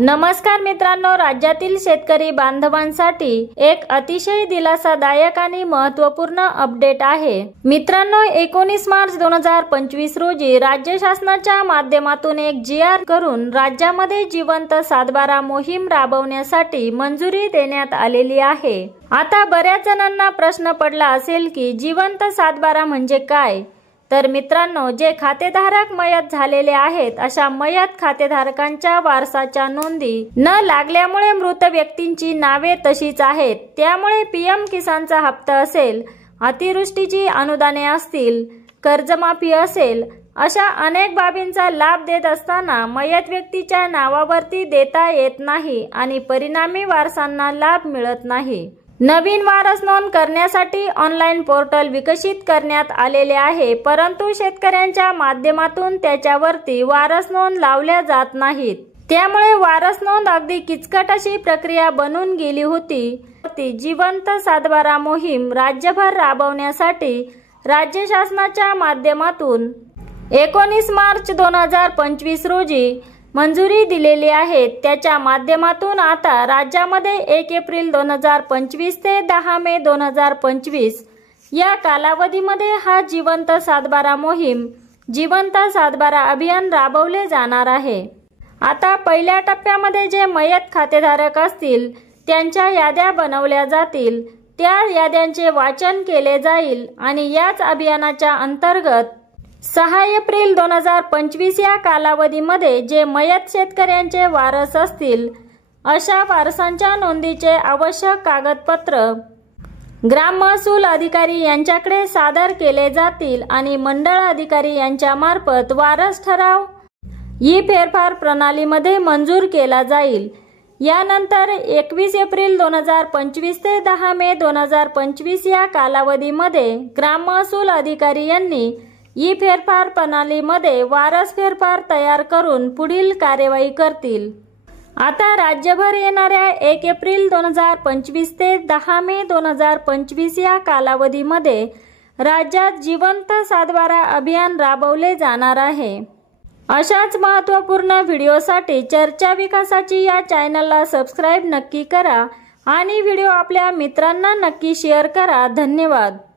नमस्कार मित्रांनो, राज्यातील शेतकरी बांधवांसाठी एक अतिशय दिलासादायक आणि महत्त्वपूर्ण अपडेट आहे। मित्रांनो, 19 मार्च 2025 रोजी राज्य शासनाच्या माध्यमातून एक GR करून राज्यामध्ये जिवंत सातबारा मोहीम राबवण्यासाठी मंजुरी देण्यात आलेली आहे। आता बऱ्याच जणांना प्रश्न पडला असेल की जिवंत सातबारा म्हणजे काय? तर मित्रांनो, जे खातेधारक मयत झालेले आहेत अशा मयत खातेधारकांच्या वारसाच्या नोंदी न लागल्यामुळे मृत व्यक्तींची नावे तशीच आहेत, त्यामुळे PM किसानचा हप्ता असेल, अतिवृष्टीची अनुदाने असतील, कर्जमाफी असेल, अशा अनेक बाबींचा लाभ देत असताना मयत व्यक्तीच्या नावावरती देता येत नाही आणि परिणामी वारसांना लाभ मिळत नाही। नवीन वारस नोंद करण्यासाठी ऑनलाईन पोर्टल विकसित करण्यात आलेले आहे, परंतु शेतकऱ्यांच्या माध्यमातून त्याच्यावरती वारस नोंद लावल्या जात नाहीत। त्यामुळे वारस नोंद अगदी किचकट अशी प्रक्रिया बनून गेली होती। जिवंत सातबारा मोहीम राज्यभर राबवण्यासाठी राज्य शासनाच्या माध्यमातून 19 मार्च 2025 रोजी मंजुरी दिलेली आहे। त्याच्या माध्यमातून आता राज्यामध्ये 1 एप्रिल 2025 ते 10 मे 2025 या कालावधीमध्ये हा जिवंत सातबारा मोहीम, जिवंत सातबारा अभियान राबवले जाणार आहे। आता पहिल्या टप्प्यामध्ये जे मयत खातेधारक असतील त्यांच्या याद्या बनवल्या जातील, त्या याद्यांचे वाचन केले जाईल आणि याच अभियानाच्या अंतर्गत 6 एप्रिल 2025 या कालावधीमध्ये जे मयत शेतकऱ्यांचे वारस असतील अशा वारसांच्या नोंदीचे आवश्यक कागदपत्र ग्राम महसूल अधिकारी यांच्याकडे सादर केले जातील आणि मंडळ अधिकारी यांच्या मार्फत वारस ठराव ई-फेरफार प्रणालीमध्ये मंजूर केला जाईल। यानंतर 21 एप्रिल 2025 ते 10 मे 2025 या कालावधीमध्ये ग्राम महसूल अधिकारी यांनी ई-फेरफार प्रणालीमध्ये वारस फेरफार तयार करून पुढील कार्यवाही करतील। आता राज्यभर येणाऱ्या 1 एप्रिल 2025 ते 10 मे 2025 या कालावधीमध्ये राज्यात जिवंत सातबारा अभियान राबवले जाणार आहे। अशाच महत्त्वपूर्ण व्हिडिओसाठी चर्चा विकासाची या चॅनलला सबस्क्राईब नक्की करा आणि व्हिडिओ आपल्या मित्रांना नक्की शेअर करा। धन्यवाद।